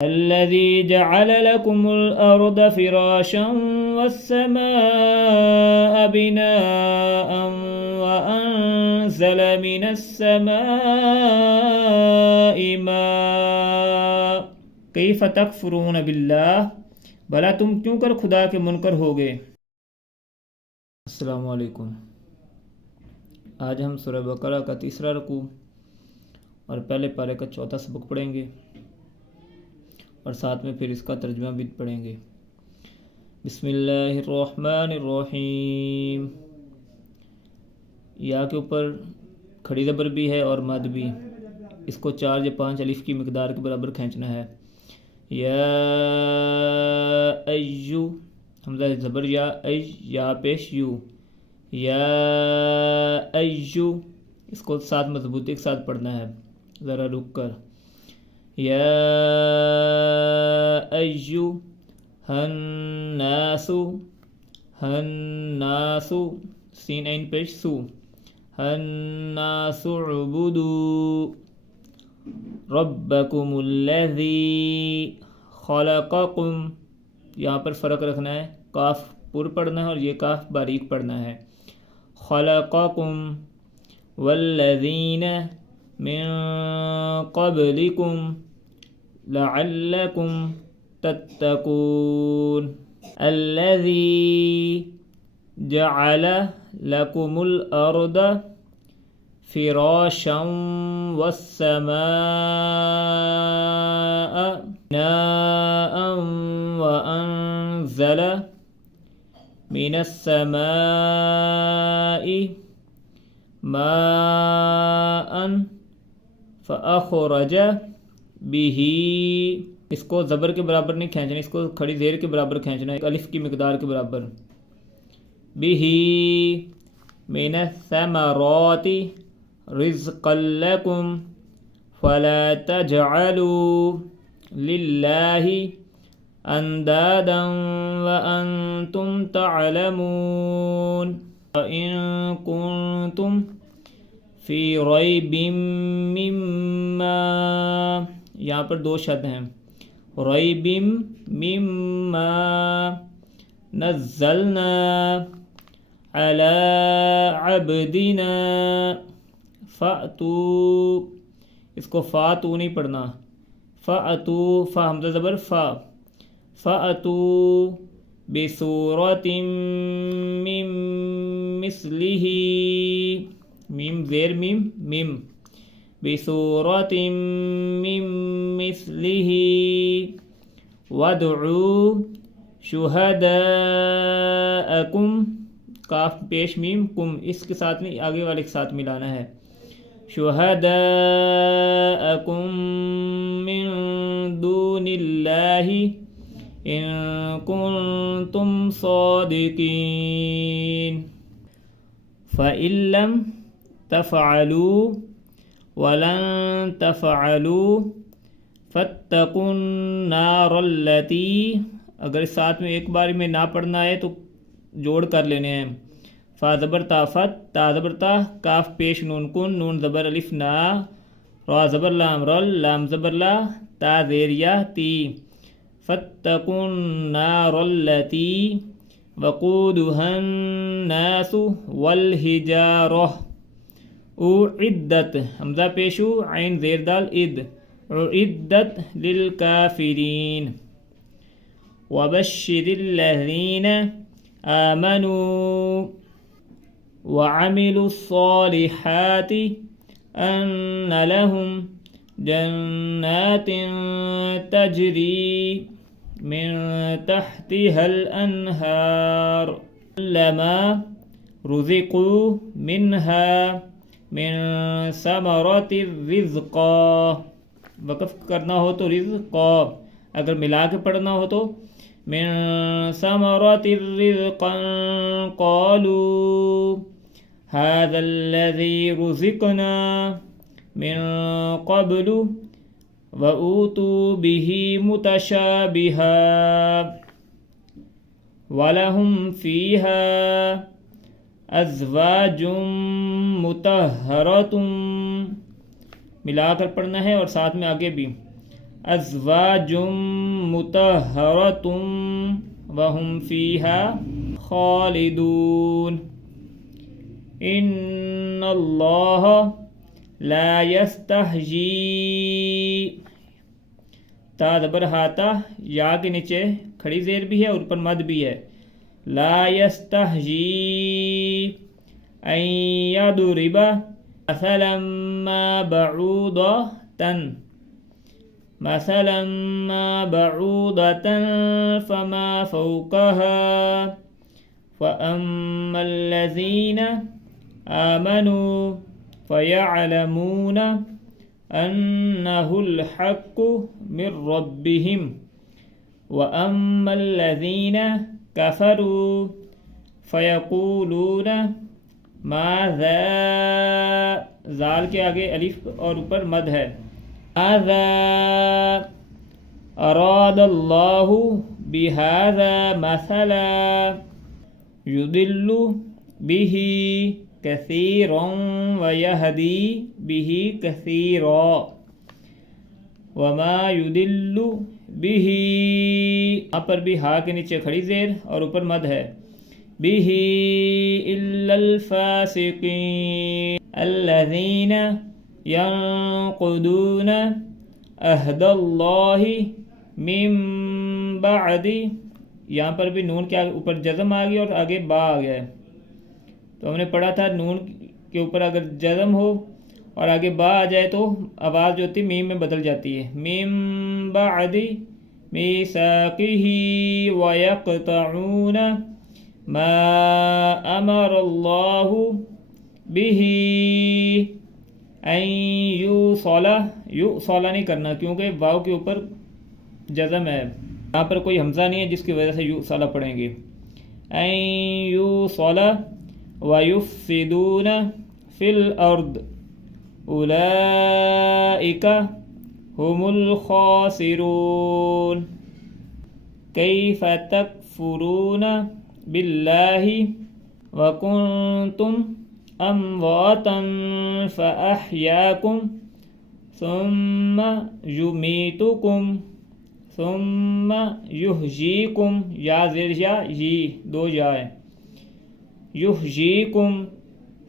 الذي جعل لكم الأرض فراشا والسماء بناء وأنزل من السماء ماء كيف تكفرون بالله بھلا تم کیوں کر خدا کے منکر ہوگے۔ السلام علیکم۔ آج ہم سورہ بقرہ کا تیسرا رکوع اور پہلے پارے کا چوتھا سبق پڑھیں گے اور ساتھ میں پھر اس کا ترجمہ بھی پڑھیں گے۔ بسم اللہ الرحمن الرحیم۔ یا کے اوپر کھڑی زبر بھی ہے اور مد بھی، اس کو 4 یا 5 الف کی مقدار کے برابر کھینچنا ہے۔ یا ایو، حمزہ زبر یا پیش یو، یا ایو، اس کو ساتھ مضبوطی کے ساتھ پڑھنا ہے، ذرا رک کر۔ یا ایوہا الناس، سین عین پیش سو، الناس اعبدوا ربکم الذی خلقکم، یہاں پر فرق رکھنا ہے، کاف پر پڑھنا ہے اور یہ کاف باریک پڑھنا ہے۔ خلقکم والذین من قبلکم لعلکم تتقون، الذی جعل لکم الارض فراشا والسماء بناء وأنزل من السماء ماء فأخرج به، اس کو زبر کے برابر نہیں کھینچنا، اس کو کھڑی زیر کے برابر کھینچنا ہے، الف کی مقدار کے برابر۔ به من الثمرات رزقا لكم فلا تجعلوا لله اندادا وانتم تعلمون وان كنتم في ريب مما، یہاں پر 2 شد ہیں، ریب مما نزلنا على عبدنا فأتوا، اس کو فاتو نہیں پڑھنا، فأتوا، فا حمزہ زبر فا، فأتوا بسورة من مثله، میم زیر میم میم، بسورة من مثله وادعوا شہداءکم، کاف پیش میم کم، اس کے ساتھ نہیں، آگے والے کے ساتھ ملانا ہے، شہداءکم من دون اللہ ان کنتم صادقین فإن لم تفعلوا ولن تفعلوا فاتقوا النار التي، اگر ساتھ میں ایک بار میں نہ پڑھنا ہے تو جوڑ کر لینے ہیں، فا زبر تا فت، تا زبر تا، کاف پیش نون کن، نون زبر الف نا، را زبر لام رل، لام زبر لا، تا زیر یا تی، فاتقوا النار التي وقودها الناس والحجارہ، اعدت، حمزہ پیشو عین زیر دال اد، اعدت للکافرین۔ وبشر الذین آمنوا وعملوا الصالحات أن لهم جنات تجري من تحتها الأنهار كلما رزقوا منها من ثمرة رزقا، وقف کرنا ہو تو رزقا، اگر ملا کے پڑھنا ہو تو من ثمرة رزقا قالوا هذا الذي رزقنا من قبل وأوتوا به متشابها وَلَهُمْ فِيهَا أَزْوَاجٌ مُطَهَّرَةٌ، ملا کر پڑھنا ہے اور ساتھ میں آگے بھی أزواج مطهرة وهم فيها خالدون إن الله لا يستحيي تا زبر ہاتا یا کے نیچے کھڑی زیر بھی ہے اور اوپر مد بھی ہے. لا يستحيي أن يضرب مثلا ما بعوضة فما فوقها فأما الذين آمنوا فيعلمون أنه الحق من ربهم وأما الذين كفروا فيقولون ماذا زال کے آگے الف اور اوپر مد ہے. ماذا أراد الله بهذا مثلا يضل به كثيرا ويهدي به كثيرا وما يضل به یہاں پر بھی ہا کے نیچے کھڑی زیر اور اوپر مد ہے. به إلا الفاسقين الذين ينقضون عهد الله من بعد. یہاں پر بھی نون کے اوپر جزم آ گیا اور آگے با آ گیا ہے. تو ہم نے پڑھا تھا نون کے اوپر اگر جزم ہو اور آگے با آ جائے تو آواز جو ہوتی میم میں بدل جاتی ہے. من بعد میثاقه ويقطعون ما امر الله به ان یوصل نہیں کرنا کیونکہ واو کے اوپر جزم ہے. یہاں پر کوئی حمزہ نہیں ہے جس کی وجہ سے یوصل پڑھیں گے. ان یوصل وَيُفْسِدُونَ فِي الْأَرْضِ أُولَئِكَ هُمُ الْخَاسِرُونَ كَيْفَ تَكْفُرُونَ بِاللَّهِ وَكُنْتُمْ أَمْوَاتًا فَأَحْيَاكُمْ ثُمَّ يُمِيتُكُمْ ثُمَّ يُحْيِيكُمْ یا زیر یا یی دو جائے. یحییکم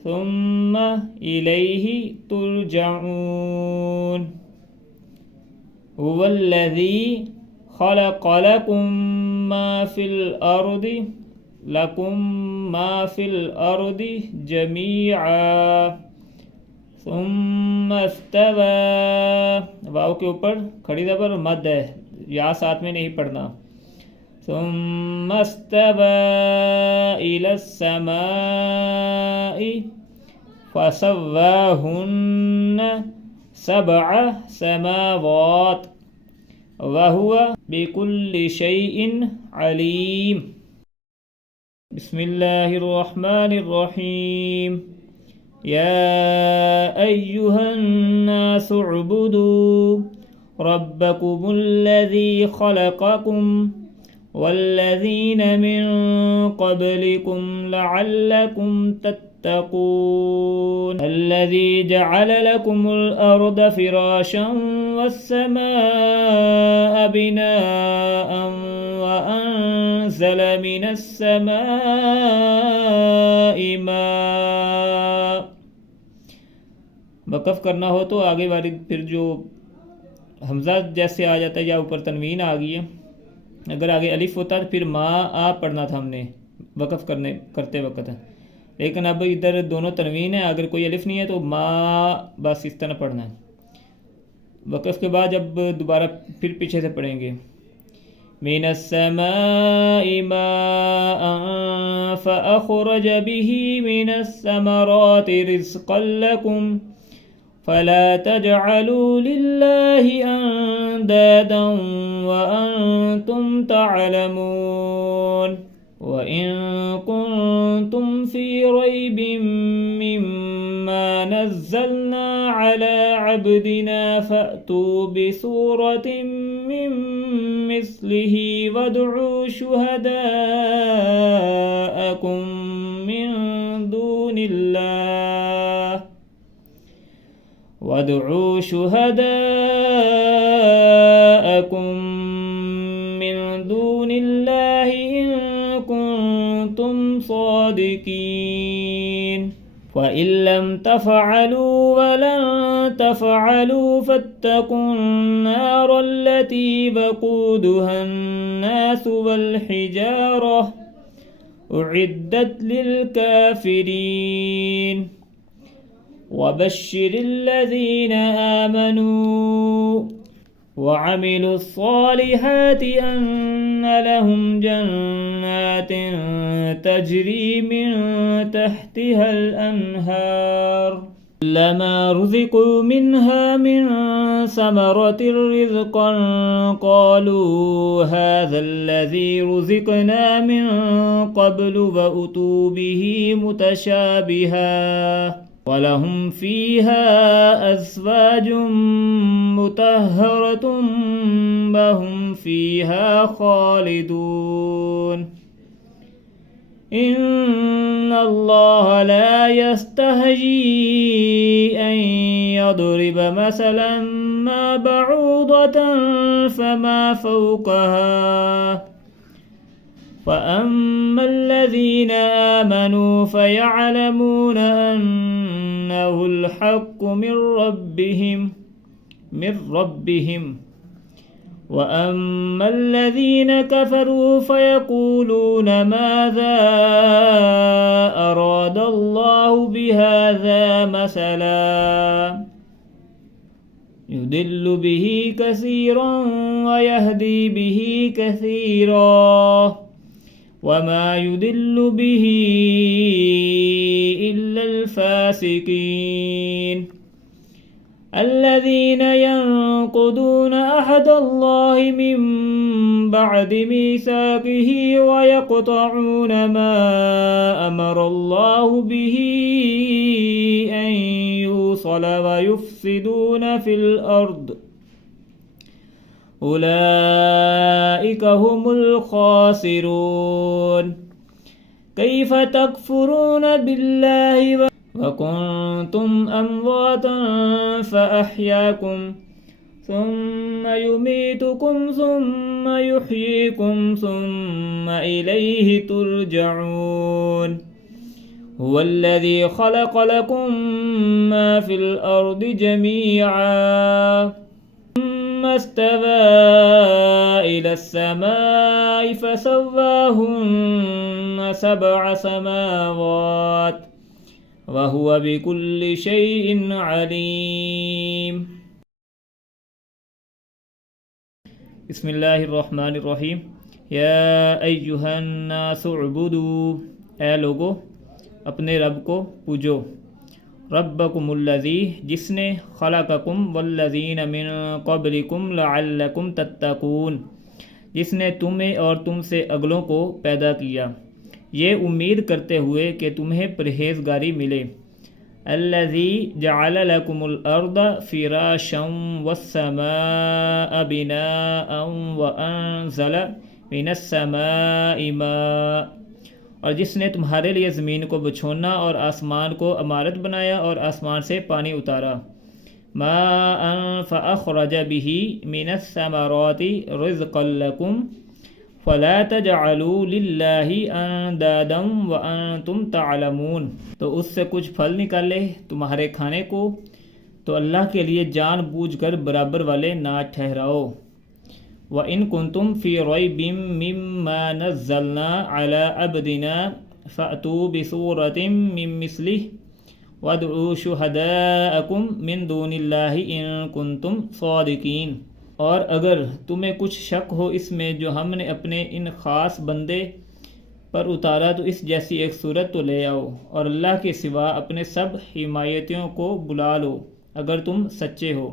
ثم الیہ ترجعون هو الذی خلق لکم ما فی الارض جمیعا ثم استوى واو کے اوپر کھڑی زبر مد ہے یا ساتھ میں نہیں پڑھنا. ثم استوى إلى السماء فسواهن 7 سماوات وهو بكل شيء عليم. بسم الله الرحمن الرحيم. يا أيها الناس اعبدوا ربكم الذي خلقكم والذين من قبلكم لعلكم تتقون الذي جعل لكم الأرض فراشا والسماء بناء وأنزل من السماء ماء. وقف کرنا ہو تو آگے والی پھر جو حمزہ جیسے آ جاتا ہے یا اوپر تنوین آ گئی ہے. اگر آگے الف ہوتا تو پھر ما آ پڑھنا تھا ہم نے وقف کرتے وقت. لیکن اب ادھر دونوں تنوین ہیں, اگر کوئی الف نہیں ہے تو ما بس اس طرح پڑھنا ہے. وقف کے بعد جب دوبارہ پھر پیچھے سے پڑھیں گے. من السماء ماء فأخرج به من الثمرات رزقا لكم فلا تجعلوا لله أندادا وأنتم تعلمون وإن كنتم في ريب مما نزلنا على عبدنا فأتوا بسورة من مثله وادعوا شهداءكم من دون الله دون اللہ ان کنتم صادقین وَإِن لَّمْ تَفْعَلُوا وَلَن تَفْعَلُوا فَاتَّقُوا النَّارَ الَّتِي وَقُودُهَا النَّاسُ وَالْحِجَارَةُ أُعِدَّتْ لِلْكَافِرِينَ وَبَشِّرِ الَّذِينَ آمَنُوا وَعَمِلُوا الصَّالِحَاتِ أَنَّ لَهُمْ جَنَّاتٍ تَجْرِي مِن تَحْتِهَا الْأَنْهَارُ كُلَّمَا رُزِقُوا مِنْهَا مِن ثَمَرَةٍ رِّزْقًا قَالُوا هَٰذَا الَّذِي رُزِقْنَا مِن قَبْلُ وَأُتُوا بِهِ مُتَشَابِهًا وَلَهُمْ فِيهَا أَزْوَاجٌ مُّطَهَّرَةٌ وَهُمْ فِيهَا خَالِدُونَ إِنَّ اللَّهَ لَا يَسْتَحْيِي أَن يَضْرِبَ مَثَلًا مَّا بَعُوضَةً فَمَا فَوْقَهَا فَأَمَّا الَّذِينَ آمَنُوا فَيَعْلَمُونَ أَنَّهُ الْحَقُّ مِن رَّبِّهِمْ وَأَمَّا الَّذِينَ كَفَرُوا فَيَقُولُونَ مَاذَا أَرَادَ اللَّهُ بِهَٰذَا مَثَلًا يُضِلُّ بِهِ كَثِيرًا وَيَهْدِي بِهِ كَثِيرًا وَمَا يُضِلُّ بِهِ إِلَّا الْفَاسِقِينَ الَّذِينَ يَنقُضُونَ عَهْدَ اللَّهِ مِن بَعْدِ مِيثَاقِهِ وَيَقْطَعُونَ مَا أَمَرَ اللَّهُ بِهِ أَن يُوصَلَ وَيُفْسِدُونَ فِي الْأَرْضِ أُولَٰئِكَ هُمُ الْخَاسِرُونَ كَيْفَ تَكْفُرُونَ بِاللَّهِ وَكُنتُمْ أَمْوَاتًا فَأَحْيَاكُمْ ثُمَّ يُمِيتُكُمْ ثُمَّ يُحْيِيكُمْ ثُمَّ إِلَيْهِ تُرْجَعُونَ هُوَ الَّذِي خَلَقَ لَكُم مَّا فِي الْأَرْضِ جَمِيعًا ثُمَّ اسْتَوَىٰ إِلَى السَّمَاءِ فَسَوَّاهُنَّ سَبْعَ سَمَاوَاتٍ وَهُوَ بِكُلِّ شَيْءٍ عَلِيمٌ بسم اللہ الرحمن الرحیم یا ایہا الناس اعبدوا اے لوگو اپنے رب کو پوجو ربکم الذی جس نے خلقکم والذین من قبلکم لعلکم تتقون جس نے تمہیں اور تم سے اگلوں کو پیدا کیا یہ امید کرتے ہوئے کہ تمہیں پرہیزگاری ملے الذی جعل لکم الارض فراشا والسماء بناء وانزل من السماء ماء اور جس نے تمہارے لیے زمین کو بچھونا اور آسمان کو عمارت بنایا اور آسمان سے پانی اتارا ماء فأخرج به من الثمرات رزقا لكم فلا تجعلوا للہ اندادا وانتم تعلمون تو اس سے کچھ پھل نکالے تمہارے کھانے کو تو اللہ کے لیے جان بوجھ کر برابر والے نہ ٹھہراؤ وَإِن كُنتُمْ فِي رَيْبٍ مِّمَّا نَزَّلْنَا عَلَىٰ عَبْدِنَا فَأْتُوا بِسُورَةٍ مِّن مِّثْلِهِ وَادْعُوا شُهَدَاءَكُم مِّن دُونِ اللَّهِ إِن كُنتُمْ صَادِقِينَ اور اگر تمہیں کچھ شک ہو اس میں جو ہم نے اپنے ان خاص بندے پر اتارا تو اس جیسی ایک صورت تو لے آؤ اور اللہ کے سوا اپنے سب حمایتیوں کو بلا لو اگر تم سچے ہو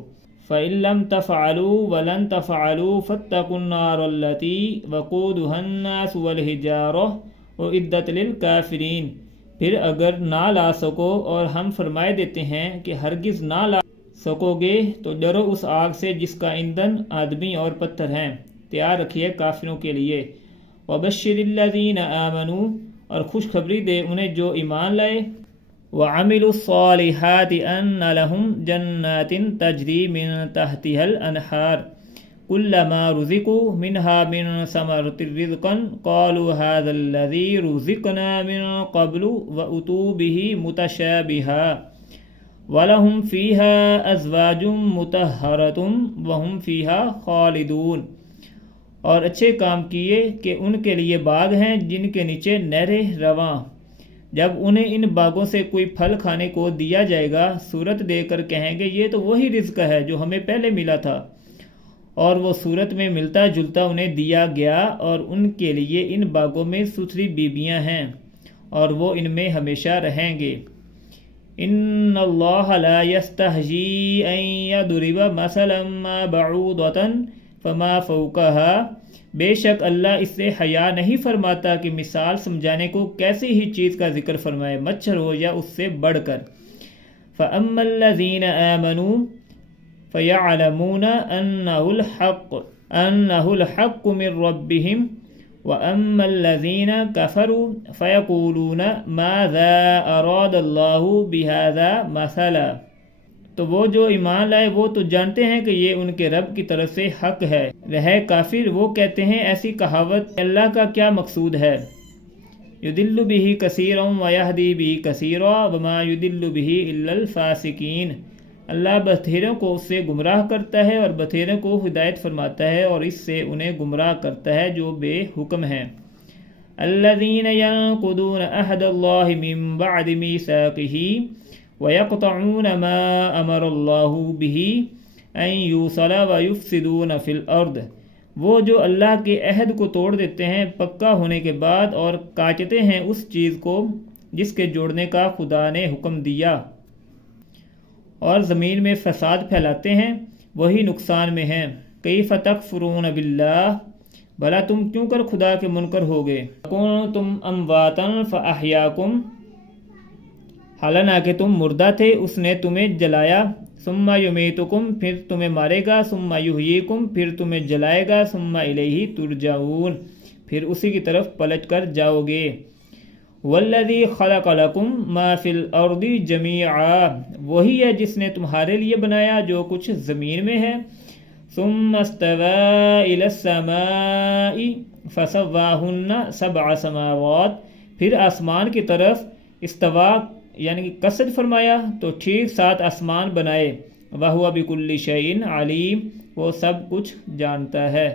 فَإِن لَّمْ تَفْعَلُوا وَلَن تَفْعَلُوا فَاتَّقُوا النَّارَ الَّتِي وَقُودُهَا النَّاسُ وَالْحِجَارَةُ أُعِدَّتْ لِلْكَافِرِينَ پھر اگر نہ لا سکو اور ہم فرمائے دیتے ہیں کہ ہرگز نہ لا سکو گے تو ڈرو اس آگ سے جس کا ایندھن آدمی اور پتھر ہیں تیار رکھیے کافروں کے لیے وَبَشِّرِ الَّذِينَ آمَنُوا اور خوشخبری دے انہیں جو ایمان لائے وَعَمِلُوا الصَّالِحَاتِ أَنَّ لَهُمْ جَنَّاتٍ تَجْرِي مِن تَحْتِهَا الْأَنْهَارُ كلما رزقوا منها من ثمرة رزقا قالوا هذا الذي رزقنا من قبل وأتوا به متشابها ولهم فيها أزواج مطهرة وهم فيها خالدون۔ اور اچھے کام کیے کہ ان کے لیے باغ ہیں جن کے نیچے نہریں رواں، جب انہیں ان باغوں سے کوئی پھل کھانے کو دیا جائے گا صورت دے کر کہیں گے یہ تو وہی رزق ہے جو ہمیں پہلے ملا تھا، اور وہ صورت میں ملتا جلتا انہیں دیا گیا، اور ان کے لیے ان باغوں میں ستھری بیویاں ہیں اور وہ ان میں ہمیشہ رہیں گے۔ ان اللہ لا یستحیی ان یضرب مثلا ما بعوضۃ فما فوقها، بے شک اللہ اس سے حیا نہیں فرماتا کہ مثال سمجھانے کو کیسی ہی چیز کا ذکر فرمائے، مچھر ہو یا اس سے بڑھ کر۔ فَأَمَّا الَّذِينَ آمَنُوا فَيَعْلَمُونَ أَنَّهُ الْحَقُّ مِنْ رَبِّهِمْ وَأَمَّا الَّذِينَ كَفَرُوا فَيَقُولُونَ مَاذَا أَرَادَ اللَّهُ بِهَذَا مَثَلًا، تو وہ جو ایمان لائے وہ تو جانتے ہیں کہ یہ ان کے رب کی طرف سے حق ہے، رہے کافر وہ کہتے ہیں ایسی کہاوت اللہ کا کیا مقصود ہے۔ یضل بہ کثیرا ویہدی بہ کثیرا وما یضل بہ الا الفاسقین، اللہ بتھیروں کو اس سے گمراہ کرتا ہے اور بتھیروں کو ہدایت فرماتا ہے، اور اس سے انہیں گمراہ کرتا ہے جو بے حکم ہیں۔ الذین ینقضون عہد اللہ من بعد میثاقہ وَيَقْطَعُونَ مَا أَمَرَ اللَّهُ بِهِ أَن يُوصَلَ وَيُفْسِدُونَ فِي الْأَرْضِ، وہ جو اللہ کے عہد کو توڑ دیتے ہیں پکا ہونے کے بعد اور کاٹتے ہیں اس چیز کو جس کے جوڑنے کا خدا نے حکم دیا، اور زمین میں فساد پھیلاتے ہیں، وہی نقصان میں ہیں۔ کیف تکفرون باللہ، بھلا تم کیوں کر خدا کے منکر ہوگے۔ کنتم امواتا فاحیاکم، حالانکہ تم مردہ تھے اس نے تمہیں جلایا، ثم یمیتکم، پھر تمہیں مارے گا، ثم یحییکم، پھر تمہیں جلائے گا، ثم الیہ ترجعون، پھر اسی کی طرف پلٹ کر جاؤ گے۔ والذی خلق لکم ما فی الارض جمیعا، وہی ہے جس نے تمہارے لیے بنایا جو کچھ زمین میں ہے۔ ثم استوى الی السماء فسواہن سبع سماوات، پھر آسمان کی طرف استوا یعنی کہ قصد فرمایا تو ٹھیک 7 آسمان بنائے۔ وَهُوَ بِكُلِّ شَيْءٍ عَلِيمٌ، وہ سب کچھ جانتا ہے۔